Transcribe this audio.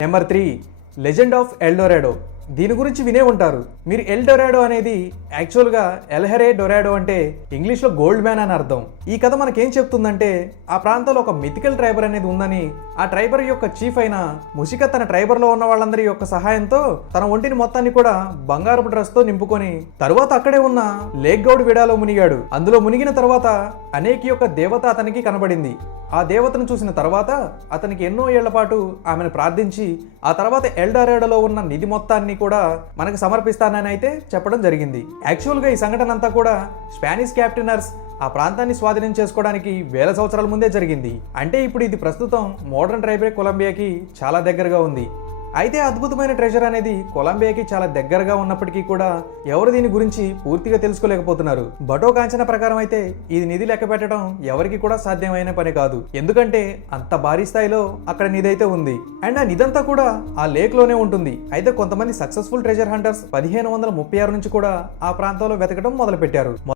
Number 3, legend of Eldorado. దీని గురించి వినే ఉంటారు మీరు. ఎల్డోరాడో అనేది యాక్చువల్గా ఎల్హెరే డొరాడో అంటే ఇంగ్లీష్లో గోల్డ్ మ్యాన్ అని అర్థం. ఈ కథ మనకేం చెప్తుందంటే ఆ ప్రాంతంలో ఒక మిథికల్ ట్రైబర్ అనేది ఉందని, ఆ ట్రైబర్ యొక్క చీఫ్ అయిన ముషిక తన ట్రైబర్లో ఉన్న వాళ్ళందరి యొక్క సహాయంతో తన ఒంటిని మొత్తాన్ని కూడా బంగారపు డ్రెస్తో నింపుకొని తరువాత అక్కడే ఉన్న లేక్ గౌడ్ విడాలో మునిగాడు. అందులో మునిగిన తర్వాత అనేక యొక్క దేవత అతనికి కనబడింది. ఆ దేవతను చూసిన తర్వాత అతనికి ఎన్నో ఏళ్ల పాటు ఆమెను ప్రార్థించి ఆ తర్వాత ఎల్డోరాడోలో ఉన్న నిధి మొత్తాన్ని కూడా మనకు సమర్పిస్తానని అయితే చెప్పడం జరిగింది. యాక్చువల్గా ఈ సంఘటన అంతా కూడా స్పానిష్ క్యాప్టెనర్స్ ఆ ప్రాంతాన్ని స్వాధీనం చేసుకోవడానికి వేల సంవత్సరాల ముందే జరిగింది. అంటే ఇప్పుడు ఇది ప్రస్తుతం మోడర్న్ ట్రైబల్ కొలంబియాకి చాలా దగ్గరగా ఉంది. అయితే అద్భుతమైన ట్రెజర్ అనేది కొలంబియాకి చాలా దగ్గరగా ఉన్నప్పటికీ కూడా ఎవరు దీని గురించి పూర్తిగా తెలుసుకోలేకపోతున్నారు. బటో కాంచన ప్రకారం అయితే ఇది నిధి లెక్క పెట్టడం ఎవరికి కూడా సాధ్యమైన పని కాదు. ఎందుకంటే అంత భారీ స్థాయిలో అక్కడ నిధి అయితే ఉంది. అండ్ ఆ నిధంతా కూడా ఆ లేక్ లోనే ఉంటుంది. అయితే కొంతమంది సక్సెస్ఫుల్ ట్రెజర్ హంటర్స్ 1536 నుంచి కూడా ఆ ప్రాంతంలో వెతకడం మొదలు పెట్టారు.